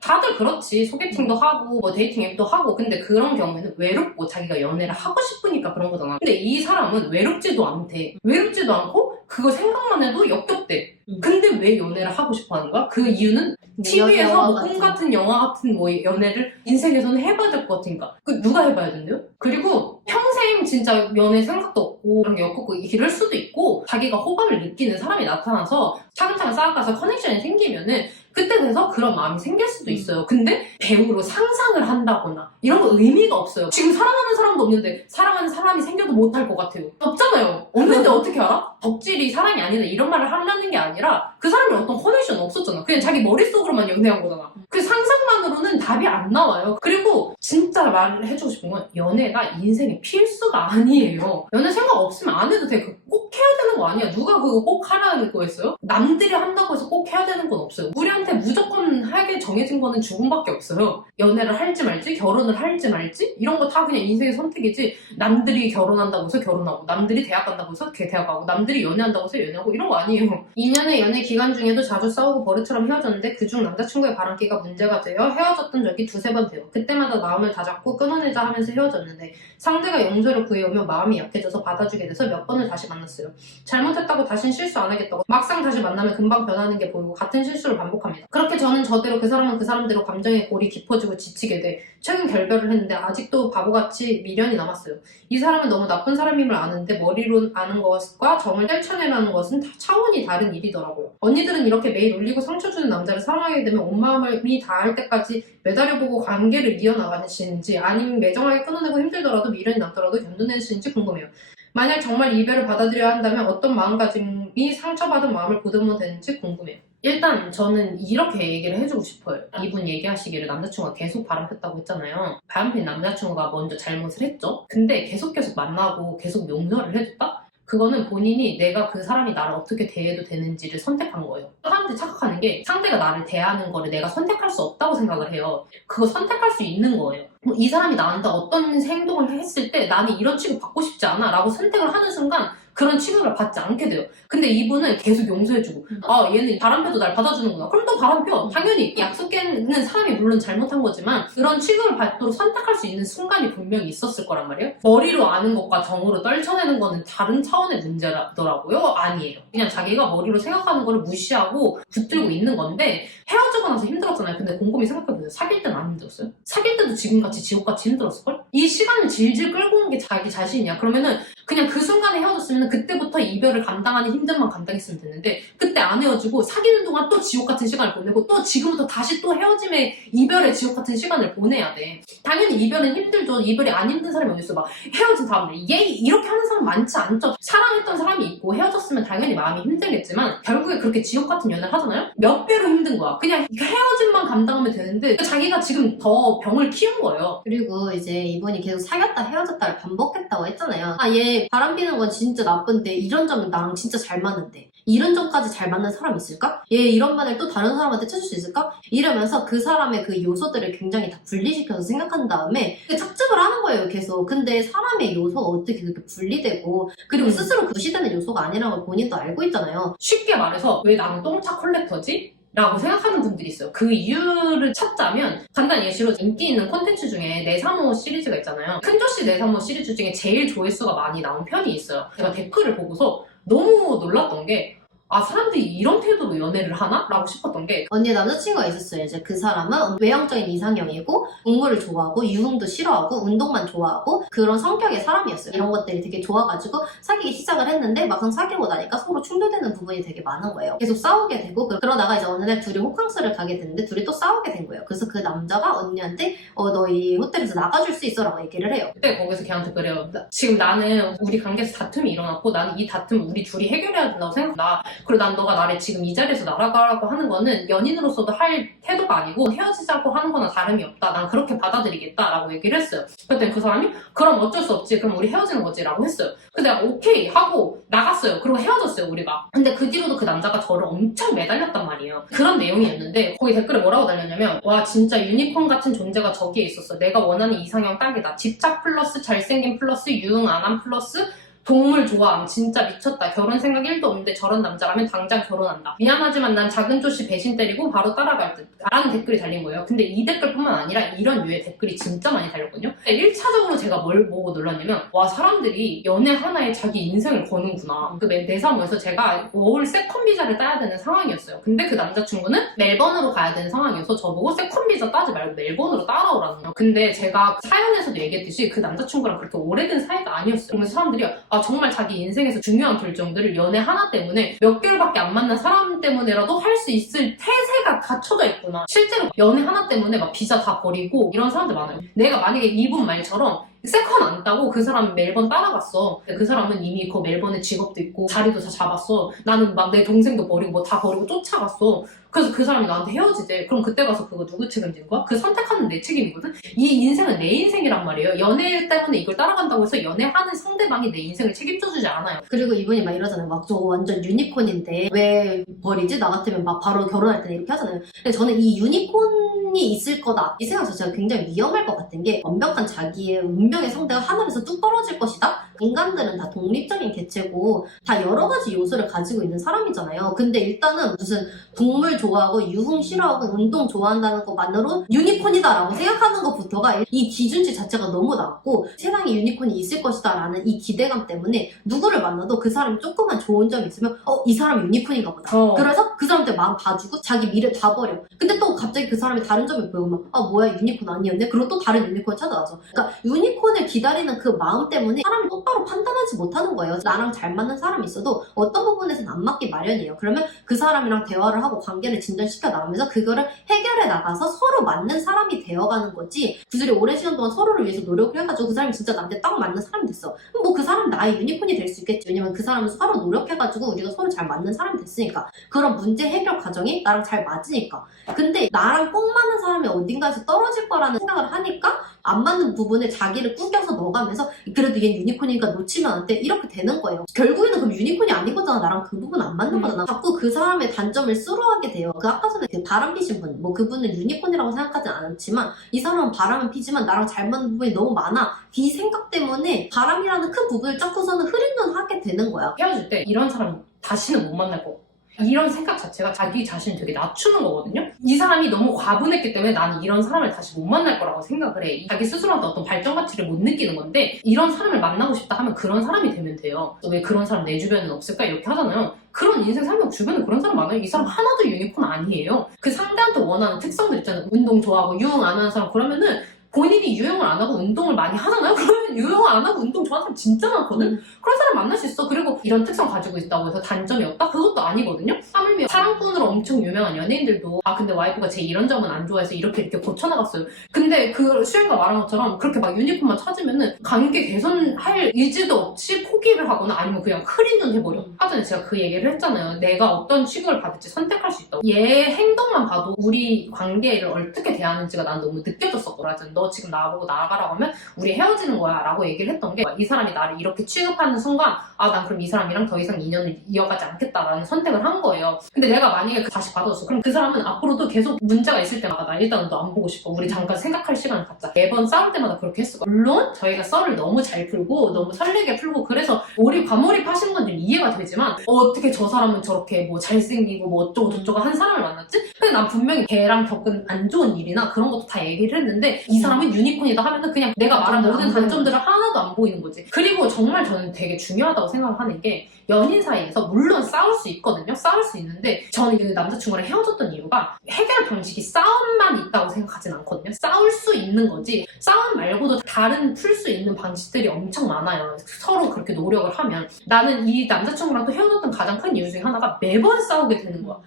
다들 그렇지. 소개팅도 하고 뭐 데이팅 앱도 하고. 근데 그런 경우에는 외롭고 자기가 연애를 하고 싶으니까 그런 거잖아. 근데 이 사람은 외롭지도 않대. 외롭지도 않고 그거 생각만 해도 역겹대. 근데 왜 연애를 하고 싶어 하는 거야? 그 이유는 TV에서 뭐 꿈 같은 영화 같은 뭐 연애를 인생에서는 해봐야 될 것 같으니까. 그 누가 해봐야 된대요? 그리고 평생 진짜 연애 생각도 없고 그런 게 없고 이럴 수도 있고 자기가 호감을 느끼는 사람이 나타나서 차근차근 쌓아가서 커넥션이 생기면은 그때 돼서 그런 마음이 생길 수도 있어요. 근데 배우로 상상을 한다거나 이런 거 의미가 없어요. 지금 사랑하는 사람도 없는데 사랑하는 사람이 생겨도 못할 것 같아요. 없잖아요. 없는데 어떻게 알아? 덕질이 사랑이 아니다 이런 말을 하려는 게 아니라 그 사람이 어떤 커넥션 없었잖아. 그냥 자기 머릿속으로만 연애한 거잖아. 그 상상만으로는 답이 안 나와요. 그리고 진짜 말을 해주고 싶은 건 연애가 인생의 필수가 아니에요. 연애 생각 없으면 안 해도 돼. 꼭 해야 되는 거 아니야. 누가 그거 꼭 하라는 거였어요? 남들이 한다고 해서 꼭 해야 되는 건 없어요. 우리한테 무조건 하게 정해진 거는 죽음밖에 없어요. 연애를 할지 말지, 결혼을 할지 말지 이런 거 다 그냥 인생의 선택이지. 남들이 결혼한다고 해서 결혼하고 남들이 대학 간다고 해서 대학 가고 남들이 연애한다고 해서 연애하고 이런 거 아니에요. 2년의 연애 기간 중에도 자주 싸우고 버릇처럼 헤어졌는데 그중 남자친구의 바람기가 문제가 되어 헤어졌던 적이 2-3번 돼요. 그때마다 마음을 다잡고 끊어내자 하면서 헤어졌는데 상대가 용서를 구해오면 마음이 약해져서 받아주게 돼서 몇 번을 다시 만났어요. 잘못했다고 다신 실수 안 하겠다고 막상 다시 만나면 금방 변하는 게 보이고 같은 실수를 반복합니다. 그렇게 저는 저대로 그 사람은 그 사람대로 감정의 골이 깊어지고 지치게 돼 최근 결별을 했는데 아직도 바보같이 미련이 남았어요. 이 사람은 너무 나쁜 사람임을 아는데 머리로 아는 것과 정을 떨쳐내라는 것은 차원이 다른 일이더라고요. 언니들은 이렇게 매일 울리고 상처 주는 남자를 사랑하게 되면 온 마음이 다할 때까지 매달려보고 관계를 이어나가시는지 아니면 매정하게 끊어내고 힘들더라도 미련이 남더라도 견뎌내시는지 궁금해요. 만약 정말 이별을 받아들여야 한다면 어떤 마음가짐이 상처받은 마음을 보듬으면 되는지 궁금해요. 일단 저는 이렇게 얘기를 해주고 싶어요. 이분 얘기하시기를 남자친구가 계속 바람폈다고 했잖아요. 바람핀 남자친구가 먼저 잘못을 했죠. 근데 계속 만나고 계속 용서를 해줬다? 그거는 본인이 내가 그 사람이 나를 어떻게 대해도 되는지를 선택한 거예요. 사람들이 착각하는 게 상대가 나를 대하는 거를 내가 선택할 수 없다고 생각을 해요. 그거 선택할 수 있는 거예요. 이 사람이 나한테 어떤 행동을 했을 때 나는 이런 취급 받고 싶지 않아 라고 선택을 하는 순간 그런 취급을 받지 않게 돼요. 근데 이분은 계속 용서해주고 아 얘는 바람펴도 날 받아주는구나. 그럼 또 바람펴. 당연히 약속 깨는 사람이 물론 잘못한 거지만 그런 취급을 받도록 선택할 수 있는 순간이 분명히 있었을 거란 말이에요. 머리로 아는 것과 정으로 떨쳐내는 거는 다른 차원의 문제더라고요. 아니에요. 그냥 자기가 머리로 생각하는 거를 무시하고 붙들고 있는 건데 헤어지고 나서 힘들었잖아요. 근데 곰곰이 생각해보세요. 사귈 때는 안 힘들었어요? 사귈 때도 지금같이 지옥같이 힘들었을걸? 이 시간을 질질 끌고 온 게 자기 자신이야. 그러면은 그냥 그 순간에 헤어졌으면 그때부터 이별을 감당하는 힘듦만 감당했으면 됐는데 그때 안 헤어지고 사귀는 동안 또 지옥같은 시간을 보내고 또 지금부터 다시 또 헤어짐의 이별의 지옥같은 시간을 보내야 돼. 당연히 이별은 힘들죠. 이별이 안 힘든 사람이 어딨어. 막 헤어진 다음에 얘 이렇게 하는 사람 많지 않죠. 사랑했던 사람이 있고 헤어졌으면 당연히 마음이 힘들겠지만 결국에 그렇게 지옥같은 연애를 하잖아요? 몇 배로 힘든 거야. 그냥 헤어짐만 감당하면 되는데 자기가 지금 더 병을 키운 거예요. 그리고 이제 이분이 계속 사귀었다 헤어졌다를 반복했다고 했잖아요. 아, 얘 바람피는 건 진짜 나쁜데 이런 점은 나랑 진짜 잘 맞는데 이런 점까지 잘 맞는 사람 있을까? 얘 이런 말을 또 다른 사람한테 쳐줄 수 있을까? 이러면서 그 사람의 그 요소들을 굉장히 다 분리시켜서 생각한 다음에 착즙을 하는 거예요, 계속. 근데 사람의 요소가 어떻게 그렇게 분리되고 그리고 스스로 무시되는 요소가 아니라는 걸 본인도 알고 있잖아요. 쉽게 말해서 왜 나는 똥차 컬렉터지? 라고 생각하는 분들이 있어요. 그 이유를 찾자면 간단히 예시로 인기 있는 콘텐츠 중에 내사모 시리즈가 있잖아요. 큰조씨 내사모 시리즈 중에 제일 조회수가 많이 나온 편이 있어요. 제가 댓글을 보고서 너무 놀랐던 게 아 사람들이 이런 태도로 연애를 하나? 라고 싶었던 게 언니의 남자친구가 있었어요. 이제 그 사람은 외형적인 이상형이고 동물을 좋아하고 유흥도 싫어하고 운동만 좋아하고 그런 성격의 사람이었어요. 이런 것들이 되게 좋아가지고 사귀기 시작을 했는데 막상 사귀고 나니까 서로 충돌되는 부분이 되게 많은 거예요. 계속 싸우게 되고 그러다가 이제 어느 날 둘이 호캉스를 가게 됐는데 둘이 또 싸우게 된 거예요. 그래서 그 남자가 언니한테 너 이 호텔에서 나가줄 수 있어? 라고 얘기를 해요. 그때 거기서 걔한테 그래요. 지금 나는 우리 관계에서 다툼이 일어났고 나는 이 다툼을 우리 둘이 해결해야 된다고 생각한다. 그리고 난 너가 나를 지금 이 자리에서 날아가라고 하는 거는 연인으로서도 할 태도가 아니고 헤어지자고 하는 거나 다름이 없다. 난 그렇게 받아들이겠다 라고 얘기를 했어요. 그랬더니 그 사람이 그럼 어쩔 수 없지. 그럼 우리 헤어지는 거지 라고 했어요. 근데 내가 오케이 하고 나갔어요. 그리고 헤어졌어요 우리가. 근데 그 뒤로도 그 남자가 저를 엄청 매달렸단 말이에요. 그런 내용이었는데 거기 댓글에 뭐라고 달렸냐면 와 진짜 유니콘 같은 존재가 저기에 있었어. 내가 원하는 이상형 딱이다. 집착 플러스 잘생김 플러스 유흥 안함 플러스 동물 좋아함 진짜 미쳤다. 결혼 생각 1도 없는데 저런 남자라면 당장 결혼한다. 미안하지만 난 작은 조씨 배신 때리고 바로 따라갈 듯 라는 댓글이 달린 거예요. 근데 이 댓글뿐만 아니라 이런 류의 댓글이 진짜 많이 달렸거든요. 1차적으로 제가 뭘 보고 놀랐냐면 와 사람들이 연애 하나에 자기 인생을 거는구나. 그 내사모에서 제가 5월 세컨 비자를 따야 되는 상황이었어요. 근데 그 남자친구는 멜번으로 가야 되는 상황이어서 저보고 세컨 비자 따지 말고 멜번으로 따라오라는 거예요. 근데 제가 사연에서도 얘기했듯이 그 남자친구랑 그렇게 오래된 사이가 아니었어요. 그러면서 사람들이 아 정말 자기 인생에서 중요한 결정들을 연애 하나 때문에 몇 개월밖에 안 만난 사람 때문에라도 할 수 있을 태세가 갖춰져 있구나. 실제로 연애 하나 때문에 막 비자 다 버리고 이런 사람들 많아요. 내가 만약에 이분 말처럼 세컨 안 따고 그 사람 멜번 따라갔어. 근데 그 사람은 이미 그 멜번에 직업도 있고 자리도 다 잡았어. 나는 막 내 동생도 버리고 뭐 다 버리고 쫓아갔어. 그래서 그 사람이 나한테 헤어지대. 그럼 그때 가서 그거 누구 책임지는 거야? 그 선택하는 내 책임이거든? 이 인생은 내 인생이란 말이에요. 연애 때문에 이걸 따라간다고 해서 연애하는 상대방이 내 인생을 책임져주지 않아요. 그리고 이분이 막 이러잖아요. 막 저 완전 유니콘인데 왜 버리지? 나 같으면 막 바로 결혼할 때는 이렇게 하잖아요. 근데 저는 이 유니콘이 있을 거다. 이 생각 자체가 굉장히 위험할 것 같은 게 완벽한 자기의 운명의 상대가 하늘에서 뚝 떨어질 것이다? 인간들은 다 독립적인 개체고 다 여러 가지 요소를 가지고 있는 사람이잖아요. 근데 일단은 무슨 동물 좋아하고 유흥 싫어하고 운동 좋아한다는 것만으로 유니콘이다라고 생각하는 것부터가 이 기준치 자체가 너무 낮고 세상에 유니콘이 있을 것이다 라는 이 기대감 때문에 누구를 만나도 그 사람이 조금만 좋은 점이 있으면 이 사람이 유니콘인가 보다. 그래서 그 사람한테 마음 봐주고 자기 미래 다 버려. 근데 또 갑자기 그 사람이 다른 점을 보면 뭐야 유니콘 아니었네? 그리고 또 다른 유니콘 찾아와서 그러니까 유니콘을 기다리는 그 마음 때문에 사람이 똑바로 판단하지 못하는 거예요. 나랑 잘 맞는 사람이 있어도 어떤 부분에서는 안 맞기 마련이에요. 그러면 그 사람이랑 대화를 하고 관계를 진전시켜 나가면서 그거를 해결해 나가서 서로 맞는 사람이 되어가는 거지 그 둘이 오랜 시간 동안 서로를 위해서 노력을 해가지고 그 사람이 진짜 나한테 딱 맞는 사람이 됐어. 그럼 뭐 그 사람 나의 유니콘이 될 수 있겠지. 왜냐면 그 사람은 서로 노력해가지고 우리가 서로 잘 맞는 사람이 됐으니까 그런 문제 해결 과정이 나랑 잘 맞으니까. 근데 나랑 꼭 맞는 사람이 어딘가에서 떨어질 거라는 생각을 하니까 안 맞는 부분에 자기를 꾸겨서 넣어가면서 그래도 얘는 유니콘이니까 놓치면 안 돼 이렇게 되는 거예요. 결국에는 그럼 유니콘이 아닌 거잖아. 나랑 그 부분 안 맞는 거잖아. 자꾸 그 사람의 단점을 쓰러하게 돼요. 그 아까 전에 그 바람 피신 분, 뭐 그분은 유니콘이라고 생각하진 않지만 이 사람은 바람은 피지만 나랑 잘 맞는 부분이 너무 많아. 이 생각 때문에 바람이라는 큰 부분을 자꾸서는 흐린 눈 하게 생각하게 되는 거야. 헤어질 때 이런 사람 다시는 못 만날 거. 이런 생각 자체가 자기 자신을 되게 낮추는 거거든요. 이 사람이 너무 과분했기 때문에 나는 이런 사람을 다시 못 만날 거라고 생각을 해. 자기 스스로한테 어떤 발전 가치를 못 느끼는 건데 이런 사람을 만나고 싶다 하면 그런 사람이 되면 돼요. 왜 그런 사람 내 주변에는 없을까? 이렇게 하잖아요. 그런 인생 살면 주변에 그런 사람 많아요. 이 사람 하나도 유니콘 아니에요. 그 상대한테 원하는 특성들 있잖아요. 운동 좋아하고 유흥 안 하는 사람 그러면은 본인이 유형을 안 하고 운동을 많이 하잖아요? 그러면 유형을 안 하고 운동 좋아하는 사람 진짜 많거든? 그런 사람 만날 수 있어. 그리고 이런 특성 가지고 있다고 해서 단점이 없다? 그것도 아니거든요? 하물며 사랑꾼으로 엄청 유명한 연예인들도 근데 와이프가 제 이런 점은 안 좋아해서 이렇게 고쳐나갔어요. 근데 그 수영이가 말한 것처럼 그렇게 막 유니콘만 찾으면은 관계 개선할 의지도 없이 포기를 하거나 아니면 그냥 클린전 해버려. 아까 전에 제가 그 얘기를 했잖아요. 내가 어떤 취급을 받을지 선택할 수 있다고. 얘 행동만 봐도 우리 관계를 어떻게 대하는지가 난 너무 느껴졌었거든. 너 지금 나보고 나가라고 하면 우리 헤어지는 거야 라고 얘기를 했던 게 이 사람이 나를 이렇게 취급하는 순간 난 그럼 이 사람이랑 더 이상 인연을 이어가지 않겠다라는 선택을 한 거예요. 근데 내가 만약에 다시 받아줬어. 그럼 그 사람은 앞으로도 계속 문제가 있을 때마다 나 일단은 너 안 보고 싶어. 우리 잠깐 생각할 시간을 갖자. 매번 싸울 때마다 그렇게 했어. 물론 저희가 썰을 너무 잘 풀고 너무 설레게 풀고 그래서 과몰입 하시는 건들 이해가 되지만 어떻게 저 사람은 저렇게 뭐 잘생기고 뭐 어쩌고 저쩌고 한 사람을 만났지? 근데 난 분명히 걔랑 겪은 안 좋은 일이나 그런 것도 다 얘기를 했는데 이 사람은 유니콘이다 하면은 그냥 내가 말한 모든 단점들을 하나도 안 보이는 거지. 그리고 정말 저는 되게 중요하다고 생각을 하는 게 연인 사이에서 물론 싸울 수 있거든요. 싸울 수 있는데 저는 그 남자친구랑 헤어졌던 이유가 해결 방식이 싸움만 있다고 생각하진 않거든요. 싸울 수 있는 거지 싸움 말고도 다른 풀 수 있는 방식들이 엄청 많아요. 서로 그렇게 노력을 하면. 나는 이 남자친구랑 또 헤어졌던 가장 큰 이유 중에 하나가 매번 싸우게 되는 거야.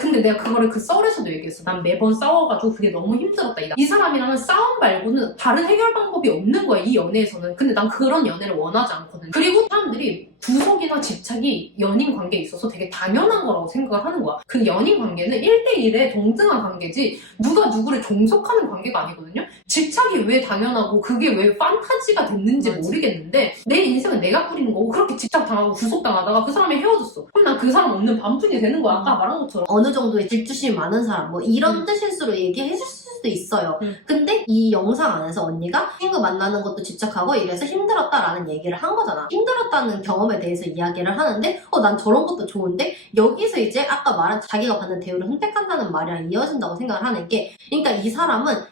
근데 내가 그거를 그 썰에서도 얘기했어. 난 매번 싸워가지고 그게 너무 힘들었다. 이 사람이랑은 싸움 말고는 다른 해결 방법이 없는 거야, 이 연애에서는. 근데 난 그런 연애를 원하지 않거든. 그리고 사람들이 구속이나 집착이 연인 관계에 있어서 되게 당연한 거라고 생각을 하는 거야. 그 연인 관계는 1대1의 동등한 관계지 누가 누구를 종속하는 관계가 아니거든요. 집착이 왜 당연하고 그게 왜 판타지가 됐는지 모르겠는데 내 인생은 내가 꾸리는 거고 그렇게 집착당하고 구속당하다가 그 사람이 헤어졌어. 그럼 난 그 사람 없는 밤순이 되는 거야. 아까 말한 것처럼. 어느 정도의 질투심이 많은 사람 뭐 이런 뜻일수록 얘기해 줄 수도 있어요. 근데 이 영상 안에서 언니가 친구 만나는 것도 집착하고 이래서 힘들었다라는 얘기를 한 거잖아. 힘들었다는 경험에 대해서 이야기를 하는데 난 저런 것도 좋은데 여기서 이제 아까 말한 자기가 받는 대우를 선택한다는 말이랑 이어진다고 생각을 하는 게 그러니까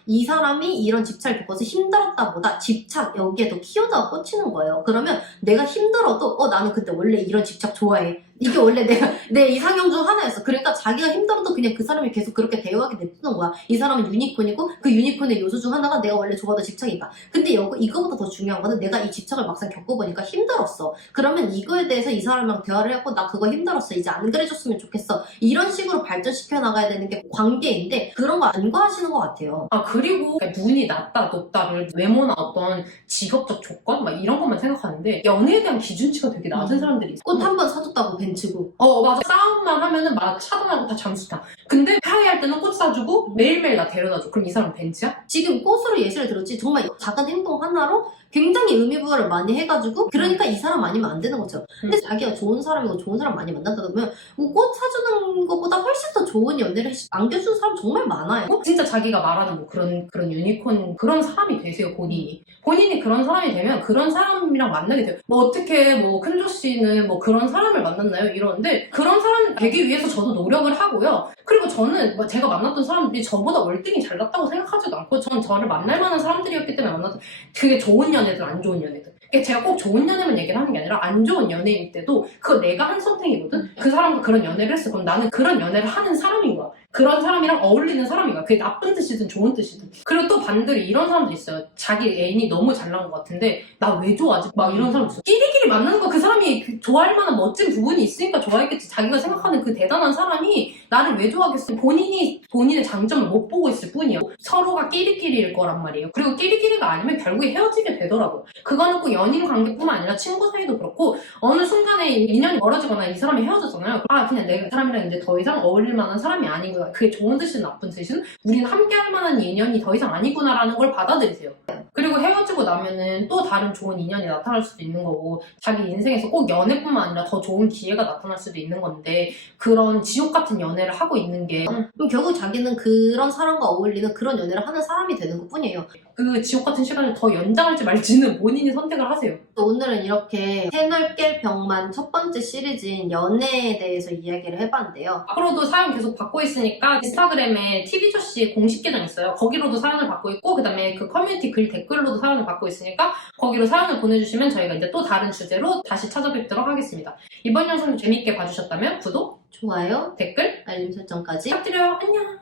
이 사람이 이런 집착을 겪어서 힘들었다보다 집착 여기에 더 키우다가 꽂히는 거예요. 그러면 내가 힘들어도 나는 그때 원래 이런 집착 좋아해. 이게 원래 내 이상형 중 하나였어. 그러니까 자기가 힘들어도 그냥 그 사람이 계속 그렇게 대우하게 냅두는 거야. 이 사람은 유니콘이고 그 유니콘의 요소 중 하나가 내가 원래 좋아하던 집착이 있다. 근데 이거보다 더 중요한 거는 내가 이 집착을 막상 겪어보니까 힘들었어. 그러면 이거에 대해서 이 사람이랑 대화를 했고 나 그거 힘들었어. 이제 안 그래줬으면 좋겠어. 이런 식으로 발전시켜 나가야 되는 게 관계인데 그런 거 안 구하시는 것 같아요. 그리고 눈이 낮다 높다를 외모나 어떤 직업적 조건 막 이런 것만 생각하는데 연애에 대한 기준치가 되게 낮은 사람들이 있어. 꽃 한 번 사줬다고 벤치고. 맞아. 싸움만 하면은 막 차단하고 다 잠수타. 근데 파이할 때는 꽃 사주고 매일매일 나 데려다줘. 그럼 이 사람 벤치야? 지금 꽃으로 예시를 들었지 정말 작은 행동 하나로 굉장히 의미부여를 많이 해가지고 그러니까 이 사람 아니면 안 되는 거죠. 근데 자기가 좋은 사람이고 좋은 사람 많이 만난다 보면 꽃 사주는 것보다 훨씬 더 좋은 연애를 안겨주는 사람 정말 많아요. 진짜 자기가 말하는 뭐 그런 유니콘 그런 사람이 되세요. 본인이 그런 사람이 되면 그런 사람이랑 만나게 돼요. 뭐 어떻게 뭐 큰조 씨는 뭐 그런 사람을 만났나요? 이러는데 그런 사람 되기 위해서 저도 노력을 하고요. 그리고 저는 뭐 제가 만났던 사람들이 저보다 월등히 잘났다고 생각하지도 않고 저는 저를 만날 만한 사람들이었기 때문에 만났던 그게 좋은 연애들 안 좋은 연애들. 제가 꼭 좋은 연애만 얘기를 하는 게 아니라 안 좋은 연애일 때도 그거 내가 한 선택이거든. 그 사람과 그런 연애를 했어. 그럼 나는 그런 연애를 하는 사람인 거야. 그런 사람이랑 어울리는 사람인 거야. 그게 나쁜 뜻이든 좋은 뜻이든. 그리고 또 반대로 이런 사람도 있어요. 자기 애인이 너무 잘난 것 같은데 나 왜 좋아하지? 막 이런 사람 있어. 끼리끼리 만나는 거 그 사람이 좋아할 만한 멋진 부분이 있으니까 좋아했겠지. 자기가 생각하는 그 대단한 사람이 나를 왜 좋아하겠어? 본인의 장점을 못 보고 있을 뿐이야. 서로가 끼리끼리일 거란 말이에요. 그리고 끼리끼리가 아니면 결국에 헤어지게 되더라고요. 그거는 꼭 연인 관계뿐만 아니라 친구 사이도 그렇고 어느 순간에 인연이 멀어지거나 이 사람이 헤어졌잖아요. 그냥 내가 그 사람이랑 이제 더 이상 어울릴 만한 사람이 아니구나. 그게 좋은 뜻이든 나쁜 뜻이든 우리는 함께 할 만한 인연이 더 이상 아니구나라는 걸 받아들이세요. 그리고 헤어지고 나면은 또 다른 좋은 인연이 나타날 수도 있는 거고 자기 인생에서 꼭 연애뿐만 아니라 더 좋은 기회가 나타날 수도 있는 건데 그런 지옥 같은 연애를 하고 있는 게 그럼 결국 자기는 그런 사람과 어울리는 그런 연애를 하는 사람이 되는 것 뿐이에요. 그 지옥 같은 시간을 더 연장할지 말지는 본인이 선택을 하세요. 오늘은 이렇게 새날 깰 벽만 첫 번째 시리즈인 연애에 대해서 이야기를 해봤는데요. 앞으로도 사연 계속 받고 있으니까 인스타그램에 TV조씨 공식 계정 있어요. 거기로도 사연을 받고 있고 그 다음에 그 커뮤니티 글 댓글로도 사연을 받고 있으니까 거기로 사연을 보내주시면 저희가 이제 또 다른 주제로 다시 찾아뵙도록 하겠습니다. 이번 영상도 재밌게 봐주셨다면 구독, 좋아요, 댓글 알림 설정까지 부탁드려요. 안녕!